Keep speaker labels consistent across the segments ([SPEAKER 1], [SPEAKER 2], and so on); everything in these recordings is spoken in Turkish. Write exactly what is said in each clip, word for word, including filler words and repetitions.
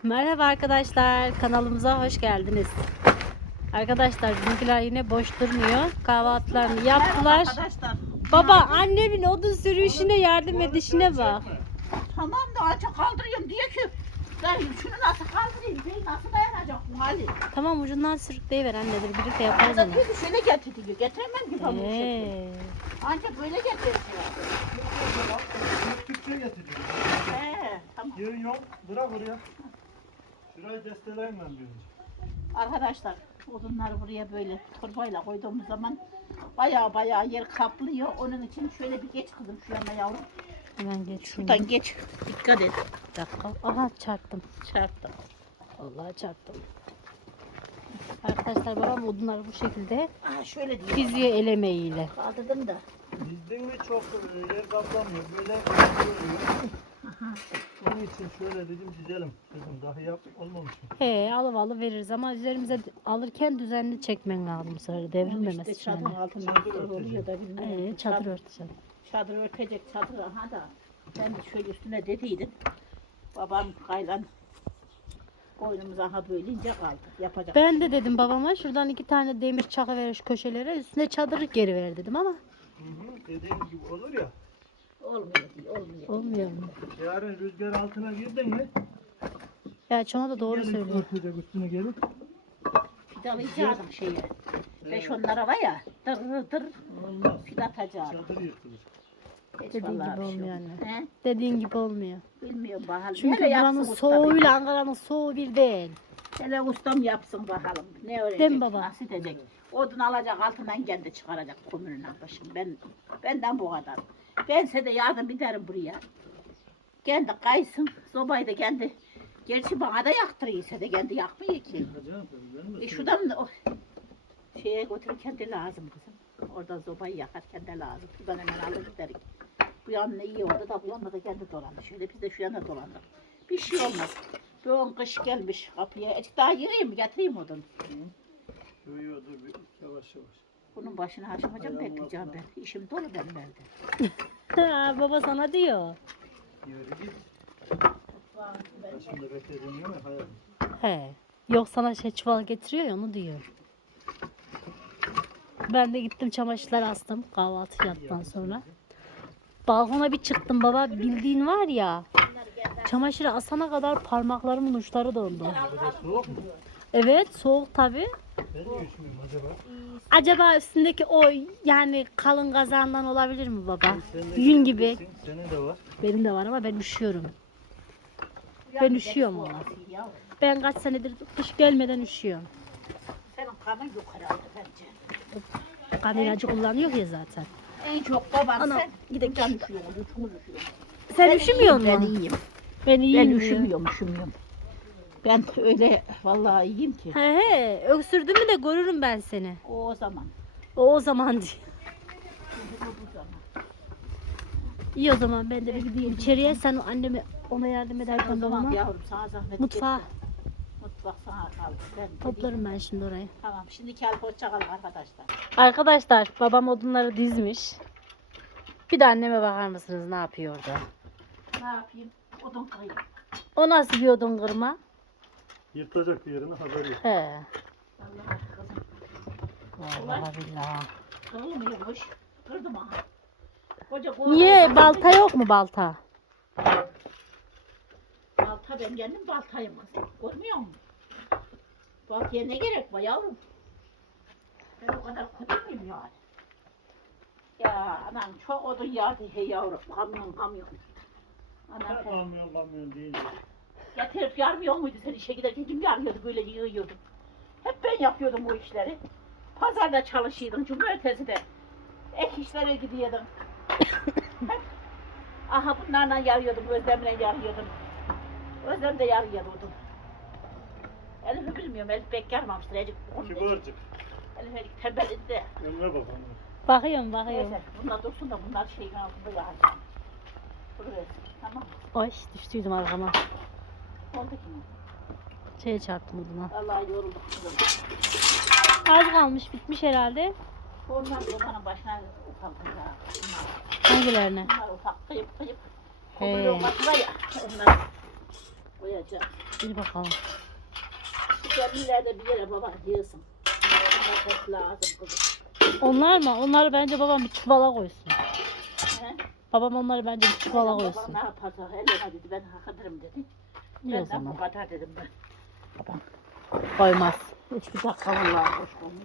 [SPEAKER 1] Merhaba arkadaşlar, kanalımıza hoş geldiniz. Arkadaşlar bizimkiler yine boş durmuyor. Kahvaltılarını yaptılar.
[SPEAKER 2] Arkadaşlar.
[SPEAKER 1] Baba annemin odun sürüşüne yardım edişine bak.
[SPEAKER 2] Tamam da açık kaldırıyorum diyor ki ben şunu nasıl kaldırayım? Şey nasıl dayanacak bu hali?
[SPEAKER 1] Tamam ucundan sürükleyiver annedir. Birlikte yaparız
[SPEAKER 2] Arada
[SPEAKER 1] onu.
[SPEAKER 2] diyor ki şöyle getir diyor. Getiremem ki pamuk şekli.
[SPEAKER 1] Ee,
[SPEAKER 2] Ancak böyle getiriyor.
[SPEAKER 3] Türkçe getiriyorum.
[SPEAKER 2] He tamam.
[SPEAKER 3] Yerin yok. Bırak oraya. Şurayı desteleyin ben bir önce.
[SPEAKER 2] Arkadaşlar odunları buraya böyle torbayla koyduğumuz zaman baya baya yer kaplıyor. Onun için şöyle bir geç kızım şu yana yavrum.
[SPEAKER 1] hemen geçeyim.
[SPEAKER 2] Şuradan geç. Dikkat et.
[SPEAKER 1] Bir dakika. Aha çarptım.
[SPEAKER 2] Çarptım.
[SPEAKER 1] Vallahi çarptım. Arkadaşlar babam odunları bu şekilde
[SPEAKER 2] Ha şöyle diyor.
[SPEAKER 1] diziyor el emeğiyle.
[SPEAKER 2] Kaldırdım da.
[SPEAKER 3] Dizdin mi çok e, yer kaplamıyor. Böyle oluyor. Onun için şöyle dedim dizelim. Dedim daha yap olmamış mı?
[SPEAKER 1] He alıp alıp veririz ama üzerimize alırken düzenli çekmen lazım sonra devrilmemesi
[SPEAKER 2] İşte
[SPEAKER 1] için.
[SPEAKER 2] çadırın
[SPEAKER 1] Yani.
[SPEAKER 2] altından
[SPEAKER 3] Çadır
[SPEAKER 2] zor oluyor
[SPEAKER 3] örtecek.
[SPEAKER 2] da bilmiyorum.
[SPEAKER 1] Ee, çadır örteceğim.
[SPEAKER 2] Çadır örtecek çadır aha da. Ben de şöyle üstüne dediydim. Babam kaylan koynumuza aha böyle ince kaldı. Yapacak.
[SPEAKER 1] Ben de dedim babama şuradan iki tane demir çakı ver şu köşelere üstüne çadırı geri ver dedim ama
[SPEAKER 3] Hı hı. Dediğim gibi olur ya.
[SPEAKER 2] Olmuyor değil, olmuyor.
[SPEAKER 1] olmuyor mu?
[SPEAKER 3] Yarın rüzgar altına girdin mi?
[SPEAKER 1] Ya çoğuna da doğru
[SPEAKER 3] gelip
[SPEAKER 1] söylüyor.
[SPEAKER 3] örtecek üstüne gelip.
[SPEAKER 2] Fidalayacaktım şeyi. Beş onlara var ya. Dır dır
[SPEAKER 3] Olmaz.
[SPEAKER 2] fidatacağım.
[SPEAKER 3] Çadır yırtılır.
[SPEAKER 2] Hiç
[SPEAKER 1] Dediğin
[SPEAKER 2] vallahi
[SPEAKER 1] gibi
[SPEAKER 2] bir şey
[SPEAKER 1] olmuyor
[SPEAKER 2] yok.
[SPEAKER 1] anne.
[SPEAKER 2] He?
[SPEAKER 1] Dediğin gibi olmuyor.
[SPEAKER 2] Bilmiyorum bakalım.
[SPEAKER 1] Çünkü
[SPEAKER 2] Hele
[SPEAKER 1] buranın
[SPEAKER 2] yapsın
[SPEAKER 1] soğuğuyla Ankara'nın soğuğu bir değil.
[SPEAKER 2] ustam. Hele ustam yapsın bakalım. Ne öğrenecek?
[SPEAKER 1] Değil mi baba?
[SPEAKER 2] Nasıl edecek? Odun alacak altından kendi çıkaracak kömürün başım. Ben benden bu kadar. Bense de yardım ederim buraya. Kendi kaysın. Sobayı da kendi. Gerçi bana da yaktırıyorsa da kendi yakmıyor ki.
[SPEAKER 3] Hocam, ben de
[SPEAKER 2] E şuradan o şeye götürürken de lazım kızım. Orada sobayı yakarken de lazım. Şuradan hemen alır giderik. Bu yanına iyi oldu da bu yanına da kendi dolandı. Şöyle biz de şu yana dolandık. Bir şey olmaz. Bugün kış gelmiş kapıya. Ecik daha yığayım mı? Getireyim odun.
[SPEAKER 3] Yo yo dur bir yavaş yavaş.
[SPEAKER 2] Bunun başına haşımacağım
[SPEAKER 3] Ayağımın
[SPEAKER 2] bekleyeceğim
[SPEAKER 3] altına.
[SPEAKER 2] ben. İşim dolu benim evde.
[SPEAKER 1] Ha, baba sana diyor.
[SPEAKER 3] Yürü git. Ben şimdi beklediğim yok ya hayatım.
[SPEAKER 1] He. Yok sana şey çuval getiriyor ya onu diyor. Ben de gittim çamaşırlar astım kahvaltı yaptıktan sonra. Balkona bir çıktım baba bildiğin var ya. Çamaşırı asana kadar parmaklarımın uçları dondu.
[SPEAKER 3] Burada soğuk mu?
[SPEAKER 1] Evet soğuk tabi.
[SPEAKER 3] Ben niye üşümüyorum acaba?
[SPEAKER 1] Acaba üstündeki o yani kalın kazağından olabilir mi baba?
[SPEAKER 3] Sen de
[SPEAKER 1] Yün gibi.
[SPEAKER 3] üşüyorsun, Senin de var.
[SPEAKER 1] Benim de var ama ben üşüyorum. Ben üşüyorum ama. Ben kaç senedir kış gelmeden üşüyorum.
[SPEAKER 2] Senin kanın yukarı aldı bence.
[SPEAKER 1] Kan ilacı kullanıyor ya zaten.
[SPEAKER 2] En çok baban
[SPEAKER 1] Ana,
[SPEAKER 2] sen.
[SPEAKER 1] gidelim.
[SPEAKER 2] Buradan üşüyorsun. Üçümüz üşüyorsun.
[SPEAKER 1] Sen
[SPEAKER 2] Ben
[SPEAKER 1] üşümüyor
[SPEAKER 2] iyiyim, Ben
[SPEAKER 1] musun?
[SPEAKER 2] iyiyim.
[SPEAKER 1] Ben
[SPEAKER 2] Ben
[SPEAKER 1] iyiyim diyor.
[SPEAKER 2] üşümüyorum, üşümüyorum. Ben öyle vallahi iyiyim ki.
[SPEAKER 1] He he öksürdün mü de görürüm ben seni.
[SPEAKER 2] O, o zaman.
[SPEAKER 1] O o zaman diyor.
[SPEAKER 2] Şimdi bu, bu zaman.
[SPEAKER 1] İyi o zaman ben de bir gideyim içeriye sen anneme ona yardım
[SPEAKER 2] O
[SPEAKER 1] ederken
[SPEAKER 2] zaman
[SPEAKER 1] babama.
[SPEAKER 2] yavrum sana zahmet
[SPEAKER 1] Mutfağa
[SPEAKER 2] etme. Mutfak sana kaldı. Ben
[SPEAKER 1] toplarım ben şimdi orayı.
[SPEAKER 2] Tamam şimdi kel hoşça kalın arkadaşlar.
[SPEAKER 1] Arkadaşlar babam odunları dizmiş. Bir de anneme bakar mısınız ne yapıyor orada?
[SPEAKER 2] Ne yapayım? Odun kırayım.
[SPEAKER 1] O nasıl bir odun kırma?
[SPEAKER 3] Yırtacak bir yerini haber yok.
[SPEAKER 1] He.
[SPEAKER 2] Vallahi kızım.
[SPEAKER 1] Vallahi billahi.
[SPEAKER 2] Kırılmıyormuş. Kırdım ha. Koca kola-
[SPEAKER 1] Niye balta yok mu balta?
[SPEAKER 2] Balta ben kendim baltayım kızım. Görmüyor musun? Baltaya ne gerek var yavrum? Ben o kadar kötü müyüm yani? Ya anam çok odun yağdı hey yavrum. Kamyon kamyon. Anam
[SPEAKER 3] Ne kamyon kamyon deyince.
[SPEAKER 2] getirip yarmıyor muydu sen işe giderken kim yarmıyordu böyle yığıyordum. Hep ben yapıyordum bu işleri. Pazarda çalışıyordum cumartesi de. Ek işlere gidiyordum. Hep. Aha bunlarla yarıyordum, Özlem'le yarıyordum. Özlem de yarıyordum. Elif'i bilmiyorum, Elif pek yarmamıştır. Elif,
[SPEAKER 3] Kibarcık.
[SPEAKER 2] Elif, Elif tembeldi de.
[SPEAKER 3] Emre babam.
[SPEAKER 1] Bakıyorum bakıyorum.
[SPEAKER 2] Neyse, bunlar dursun da bunlar şeyin altında yaracağım. Duruversin, tamam mı?
[SPEAKER 1] Ay düştüydüm arkama.
[SPEAKER 2] Oldu ki mi?
[SPEAKER 1] Şeye çarptım oduna.
[SPEAKER 2] Vallahi yorulduk.
[SPEAKER 1] Az kalmış bitmiş herhalde.
[SPEAKER 2] Ondan babanın başına ufaldım ya. Bunlar,
[SPEAKER 1] Hangilerine?
[SPEAKER 2] bunlar ufak kıyıp kıyıp.
[SPEAKER 1] He.
[SPEAKER 2] Kokuyor batma ya. Onlar. Koyacağım.
[SPEAKER 1] Bir bakalım.
[SPEAKER 2] Şu gemilerde bir yere baba yığsın. Bunlar çok lazım kızım.
[SPEAKER 1] Onlar mı? Onları bence babam bir çuvala koysun.
[SPEAKER 2] He?
[SPEAKER 1] Babam onları bence bir çuvala
[SPEAKER 2] Babam
[SPEAKER 1] koysun.
[SPEAKER 2] ne yaparsa Elena dedi ben hak ederim dedi.
[SPEAKER 1] İyi o
[SPEAKER 2] Ben de
[SPEAKER 1] zaman.
[SPEAKER 2] bu kadar dedim ben. Babam.
[SPEAKER 1] Koymaz.
[SPEAKER 2] Hiçbir dakika vallahi hoş olmuyor.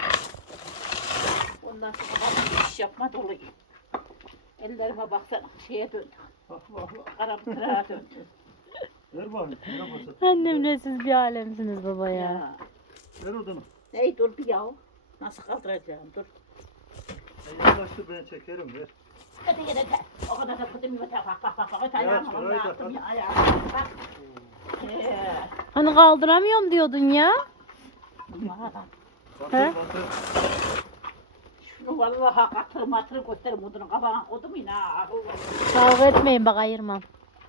[SPEAKER 2] Ondan sonra bana iş yapma dolu. Ellerime baksana şeye döndü.
[SPEAKER 3] Bak bak bak.
[SPEAKER 2] Karamtırağa döndü.
[SPEAKER 3] Ver bakayım. Ver bakayım.
[SPEAKER 1] Annemle siz bir alemsiniz baba ya.
[SPEAKER 2] Ya.
[SPEAKER 3] Ver odunu.
[SPEAKER 2] Hey dur bir yahu. Nasıl kaldıracağım dur.
[SPEAKER 3] Sen yaklaştır ben çekerim ver.
[SPEAKER 2] Hadi gel hadi. O kadar da kızım yumurta bak bak bak. Öte
[SPEAKER 3] Ya,
[SPEAKER 2] ayağımı
[SPEAKER 3] şurayı
[SPEAKER 2] ne
[SPEAKER 3] da
[SPEAKER 2] yaptım
[SPEAKER 3] bak.
[SPEAKER 2] ya ayağımı bak. Ee,
[SPEAKER 1] Hani kaldıramıyorum diyordun ya.
[SPEAKER 2] Allah'a
[SPEAKER 3] Batır
[SPEAKER 1] He?
[SPEAKER 3] batır.
[SPEAKER 2] şunu vallahi katır matır gösterim odunu kabağına koydum yine ha. akıl var.
[SPEAKER 1] Kavga etmeyin bak ayırmam.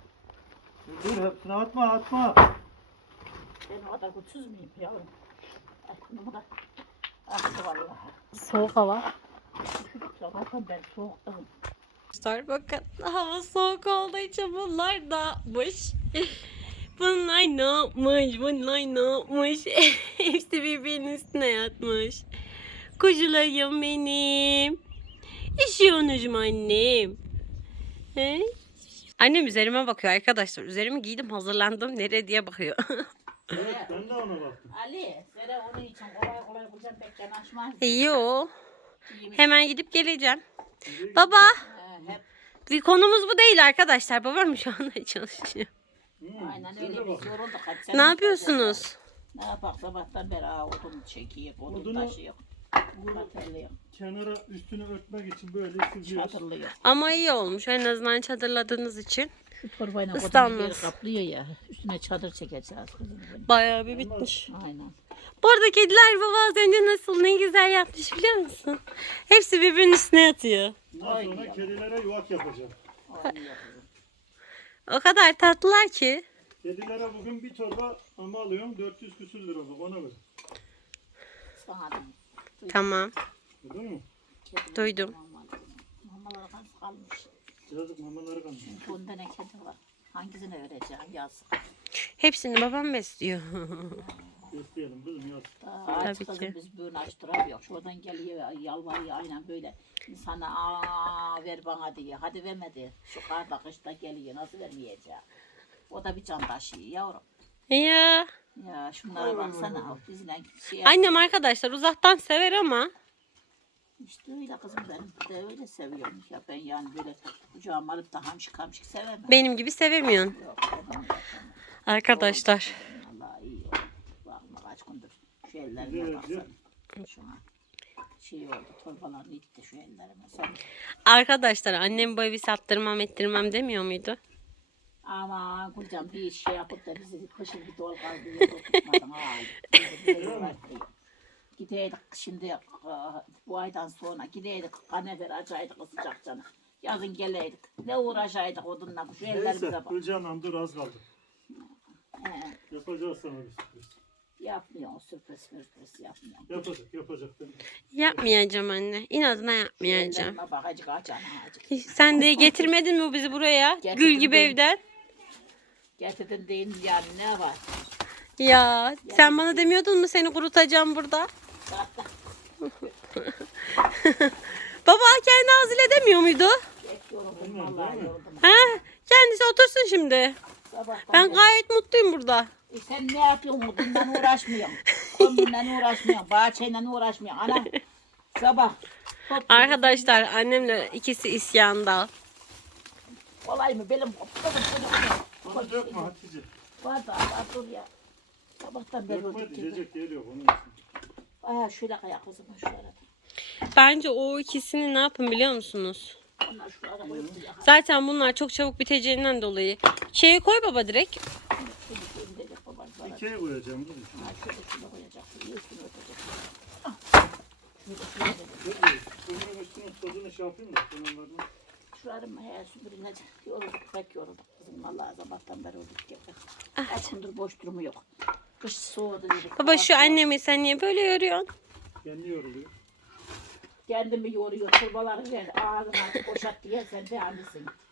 [SPEAKER 3] Dur hepsini atma atma.
[SPEAKER 2] Ben o kadar güçsüz müyüm yavrum? Ay bunu da. Ah vallahi.
[SPEAKER 1] Soğuk hava.
[SPEAKER 2] Sabahtan ben soğuktum.
[SPEAKER 4] Arkadaşlar bakın hava soğuk olduğu için bunlar da yapmış. Bunlar ne yapmış? Bunlar ne yapmış? Hepsi birbirinin üstüne yatmış. Kuzularım benim. Üşüyorsunuz mu annem? He? Annem üzerime bakıyor arkadaşlar. Üzerimi giydim hazırlandım. Nereye diye bakıyor.
[SPEAKER 3] Evet ben de ona baktım.
[SPEAKER 2] Ali, Sere onun için kolay kolay kucağım pek yanaşmaz.
[SPEAKER 4] Yo.
[SPEAKER 2] Yemiş.
[SPEAKER 4] Hemen gidip geleceğim. Baba.
[SPEAKER 2] He, hep
[SPEAKER 4] Bir konumuz bu değil arkadaşlar. Babam şu anda çalışıyor.
[SPEAKER 3] Hmm,
[SPEAKER 2] aynen
[SPEAKER 3] söyle
[SPEAKER 2] öyle
[SPEAKER 3] bak.
[SPEAKER 2] biz yorulduk. Hadi sen
[SPEAKER 4] Ne yapıyorsunuz?
[SPEAKER 2] Ne yapak sabahtan beri ha odun çekiyor, odun
[SPEAKER 3] Odunu-
[SPEAKER 2] taşıyor. Hatırlıyor,
[SPEAKER 3] Kenara üstünü örtmek için böyle sürüyoruz.
[SPEAKER 2] hatırlıyor.
[SPEAKER 4] Ama iyi olmuş. En azından çadırladığınız için.
[SPEAKER 2] Şu torbayla
[SPEAKER 4] Islanmaz.
[SPEAKER 2] odun bir kaplıyor ya. Üstüne çadır çekeceğiz kızım benim.
[SPEAKER 4] Bayağı bir bitmiş.
[SPEAKER 2] Aynen.
[SPEAKER 4] Bu arada kediler baba az önce nasıl ne güzel yapmış biliyor musun? Hepsi birbirinin üstüne yatıyor.
[SPEAKER 3] Bundan
[SPEAKER 2] Ay
[SPEAKER 3] sonra
[SPEAKER 2] ya.
[SPEAKER 3] kedilere yuvak yapacağım.
[SPEAKER 2] Ay yavrum.
[SPEAKER 4] O kadar tatlılar ki.
[SPEAKER 3] Kedilere bugün bir torba ama alıyorum dört yüz küsür lira bak ona göre.
[SPEAKER 2] Sana dedim.
[SPEAKER 4] Tamam.
[SPEAKER 3] Duydun mu?
[SPEAKER 2] Kediler
[SPEAKER 4] Duydum.
[SPEAKER 2] mamalar- Mamalar az kalmış.
[SPEAKER 3] Yazık mamaları kalmış.
[SPEAKER 2] Çünkü onda ne kedi var. Hangisini vereceğim yazık.
[SPEAKER 4] Hepsini babam besliyor.
[SPEAKER 3] Besleyelim kızım yaz.
[SPEAKER 2] Daha aç
[SPEAKER 4] Tabii
[SPEAKER 2] kızım
[SPEAKER 4] ki.
[SPEAKER 2] biz böyle açtıramıyor. Şuradan geliyor yalvarıyor aynen böyle. İnsana aa ver bana diyor. Hadi verme diyor. Şu karda kışta geliyor nasıl vermeyeceğim. O da bir can taşıyor yavrum.
[SPEAKER 4] Ya.
[SPEAKER 2] Ya şunlara baksana. Bizle şey
[SPEAKER 4] Annem arkadaşlar uzaktan sever ama
[SPEAKER 2] İşte öyle kızım benim de öyle seviyorum. Ya ben yani böyle kucağıma alıp da hamşik hamşik sevemem.
[SPEAKER 4] benim gibi sevemiyorsun.
[SPEAKER 2] Yok ben onu yapamam.
[SPEAKER 4] Arkadaşlar.
[SPEAKER 2] Vallahi iyi oldu. Bakma kaç gündür şu ellerime
[SPEAKER 3] Güzel,
[SPEAKER 2] baksana. Şuna şey oldu torbalarını itti şu ellerime. Sen
[SPEAKER 4] Arkadaşlar annem bu evi sattırmam ettirmem demiyor muydu?
[SPEAKER 2] aman kocam bir şey yapıp da bizi kışın bir dol kaldı diye tutmadın ha. Gideydik şimdi aa, bu aydan sonra gideydik kanefer açaydık sıcak canı. Yazın geleydik. Ne uğraşaydık odunla şu ellerimize
[SPEAKER 3] Neyse
[SPEAKER 2] bak.
[SPEAKER 3] Gülcan'la dur az kaldı.
[SPEAKER 2] He,
[SPEAKER 3] Yapacağız sana bir sürpriz.
[SPEAKER 2] yapmıyor sürpriz sürpriz yapmıyor.
[SPEAKER 3] Yapacak yapacak. Ben.
[SPEAKER 4] Yapmayacağım anne. İnadına yapmayacağım.
[SPEAKER 2] Ellerime bak acık açana acık.
[SPEAKER 4] Sen de getirmedin mi bizi buraya?
[SPEAKER 2] Getirdim
[SPEAKER 4] Gül gibi
[SPEAKER 2] ben.
[SPEAKER 4] evden.
[SPEAKER 2] Getirdin deyin yani ne var?
[SPEAKER 4] Ya sen bana demiyordun mu seni kurutacağım burada? Baba kendi ağzıyla demiyor muydu?
[SPEAKER 2] Pek yoruldum
[SPEAKER 3] Bilmiyorum,
[SPEAKER 2] vallahi
[SPEAKER 3] değil mi?
[SPEAKER 2] yoruldum.
[SPEAKER 4] Ha? Kendisi otursun şimdi.
[SPEAKER 2] Sabahtan
[SPEAKER 4] Ben
[SPEAKER 2] beri-
[SPEAKER 4] gayet mutluyum burada.
[SPEAKER 2] E sen ne yapıyorsun? Bundan uğraşmıyorsun. Kombinle uğraşmıyorsun. Bahçeyle uğraşmıyorsun. Ana sabah. top-
[SPEAKER 4] Arkadaşlar annemle ikisi isyanda.
[SPEAKER 2] Kolay mı? Belim koptu.
[SPEAKER 3] Onu dökme Hatice.
[SPEAKER 2] Var da var dur ya. Sabahtan beri
[SPEAKER 3] Dökme
[SPEAKER 2] öldük gibi.
[SPEAKER 3] diyecek yer yok onun için.
[SPEAKER 2] Aya şöyle kayak kızım şuraya.
[SPEAKER 4] Bence o ikisini ne yapın biliyor musunuz?
[SPEAKER 2] Bunlar şuraya koyup ya.
[SPEAKER 4] Zaten bunlar çok çabuk biteceğinden dolayı. Şeye koy baba direkt.
[SPEAKER 2] Şöyle gönderecek babam bana.
[SPEAKER 3] İkiye koyacağım kızım.
[SPEAKER 2] Ha şöyle şöyle koyacak. Şöyle üstüne örtecek. Ah. Şöyle şöyle.
[SPEAKER 3] Dur dur. Ömrün üstünün tozunu şey yapayım da. Kenarlarını.
[SPEAKER 2] Şuralarım her süpürünecek. Yorulduk pek yorulduk kızım. Vallahi sabahtan beri öldük gibi. Kaç gündür boş durumu yok. Kış soğudu dedik.
[SPEAKER 4] Baba şu
[SPEAKER 2] hava soğudu.
[SPEAKER 4] annemi sen niye böyle yoruyorsun?
[SPEAKER 3] Kendi yoruluyor.
[SPEAKER 2] Kendimi yoruyor. Turbaları ver. Ağzını aç boşalt diye sen de annesin.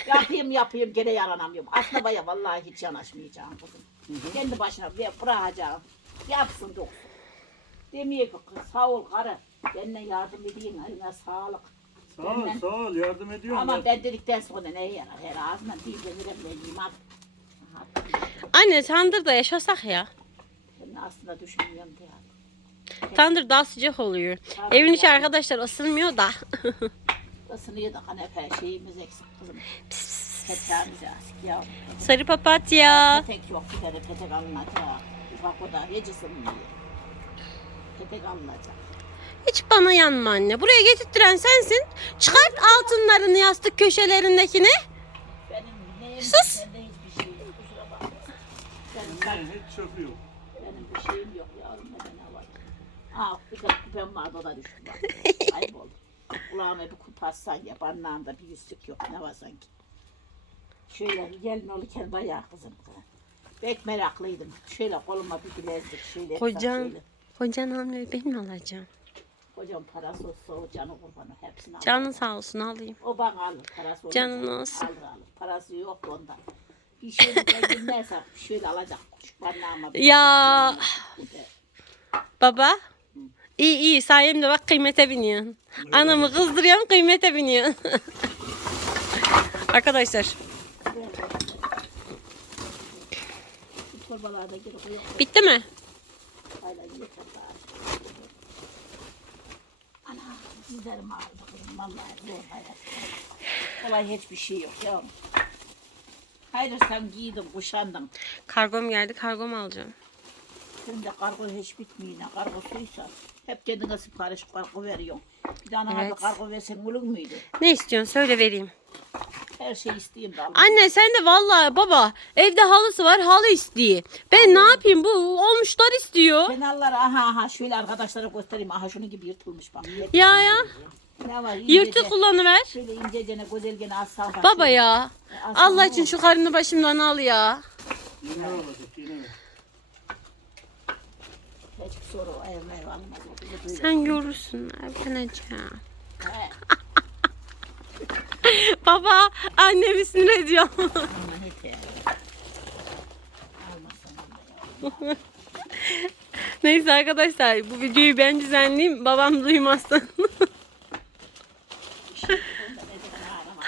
[SPEAKER 2] Yapayım yapayım gene yaranamıyorum. Aslında baya vallahi hiç yanaşmayacağım kızım. Kendi başına bir bırakacağım. Yapsın doksun. Demeye ki kız sağ ol karı. Benimle yardım edeyim. Eline sağlık.
[SPEAKER 3] Sağ ol,
[SPEAKER 2] Benden-
[SPEAKER 3] sağ ol. Yardım ediyorum.
[SPEAKER 2] Ama
[SPEAKER 3] ben.
[SPEAKER 2] ben dedikten sonra ne yarar? Her ağzından bir gelirim ben yiyeyim.
[SPEAKER 4] Anne tandırda yaşasak ya.
[SPEAKER 2] Ben aslında düşünmüyorum diye.
[SPEAKER 4] Tandır daha sıcak oluyor. Evin içi arkadaşlar ısınmıyor da.
[SPEAKER 2] Isınıyor da kanepe şeyimiz eksik kızım. Peteğimiz eksik ya.
[SPEAKER 4] Sarı papatya.
[SPEAKER 2] Petek yok bir tane petek alınacak. Ufak o da hiç ısınmıyor. Petek alınacak.
[SPEAKER 4] Hiç bana yanma anne. Buraya getirttiren sensin. Çıkart altınlarını yastık köşelerindekini.
[SPEAKER 2] Benim neyim?
[SPEAKER 4] Sus!
[SPEAKER 2] Bende hiçbir şey yok. Kusura bakma. Benim,
[SPEAKER 3] Ne, hiç çöpü yok.
[SPEAKER 2] benim bir şeyim yok yavrum. Bende ne var? Aa bir kız küpem vardı o da düştü. Bak. Ayıp oldu. Kulağıma bir kupassan ya. Barnağımda bir yüzlük yok. Ne var sanki? Şöyle gelin olurken bayağı kızım. Pek meraklıydım. Şöyle koluma bir bilezik şöyle.
[SPEAKER 4] Kocan,
[SPEAKER 2] şöyle.
[SPEAKER 4] kocan almıyor ben mi alacağım?
[SPEAKER 2] Kocam parası olsa o canı kurbanı hepsini alır.
[SPEAKER 4] Canın sağ olsun alayım.
[SPEAKER 2] O bana alır parası olsa.
[SPEAKER 4] Canın olsun.
[SPEAKER 2] Alır alır. Parası yok ondan. Bir şöyle zenginlerse şöyle alacak. Şu barnağıma bir
[SPEAKER 4] Ya
[SPEAKER 2] bir de-
[SPEAKER 4] baba. İyi iyi sayemde bak kıymete biniyorsun. Anamı kızdırıyorum kıymete biniyorsun. Arkadaşlar
[SPEAKER 2] Bu torbalarda geri koyuyor.
[SPEAKER 4] bitti mi?
[SPEAKER 2] Hala yeter bari. Ana dizlerim ağrıdı kızım. Vallahi zor hayat. Kolay hiçbir şey yok yavrum. Hayır sen giydin kuşandın.
[SPEAKER 4] Kargom geldi kargom alacağım.
[SPEAKER 2] Senin de kargo hiç bitmiyor. Ne kargosuysa. Hep kendine sipariş kargo veriyorsun. Bir tane
[SPEAKER 4] Evet.
[SPEAKER 2] evet. kargo versen olur muydu?
[SPEAKER 4] Ne istiyorsun söyle vereyim.
[SPEAKER 2] Her şey isteyeyim de alayım.
[SPEAKER 4] Anne sen de vallahi baba evde halısı var halı istiyor. Ben ne yapayım bu olmuşlar istiyor.
[SPEAKER 2] Kenarları aha aha şöyle arkadaşlara göstereyim. Aha şunun gibi yırtılmış bak.
[SPEAKER 4] Ya ya
[SPEAKER 2] Ne var?
[SPEAKER 4] yırtı
[SPEAKER 2] incece-
[SPEAKER 4] kullanıver.
[SPEAKER 2] Şöyle incecene güzelgene asal. bak,
[SPEAKER 4] Baba
[SPEAKER 2] şöyle.
[SPEAKER 4] ya
[SPEAKER 2] Asal
[SPEAKER 4] Allah
[SPEAKER 2] ne
[SPEAKER 4] için
[SPEAKER 2] olur?
[SPEAKER 4] şu karını başımdan al ya.
[SPEAKER 3] Yine olacak, yine mi?
[SPEAKER 2] Hiçbir soru ev mev almaz. O bizi duyuyor.
[SPEAKER 4] Sen görürsün evleneceğim.
[SPEAKER 2] He,
[SPEAKER 4] Baba annemi sinir ediyor.
[SPEAKER 2] ama ne yani. Almasın da ya.
[SPEAKER 4] Neyse arkadaşlar bu videoyu ben düzenleyeyim babam duymasın.
[SPEAKER 2] Bunda ne dedim ağrama.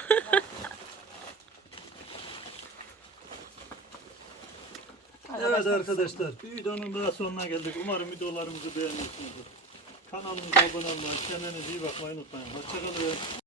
[SPEAKER 3] Evet arkadaşlar, bir videonun daha sonuna geldik. Umarım videolarımızı beğenmişsinizdir. Kanalımıza abone olmayı, kendinize iyi bakmayı unutmayın. Hoşçakalın.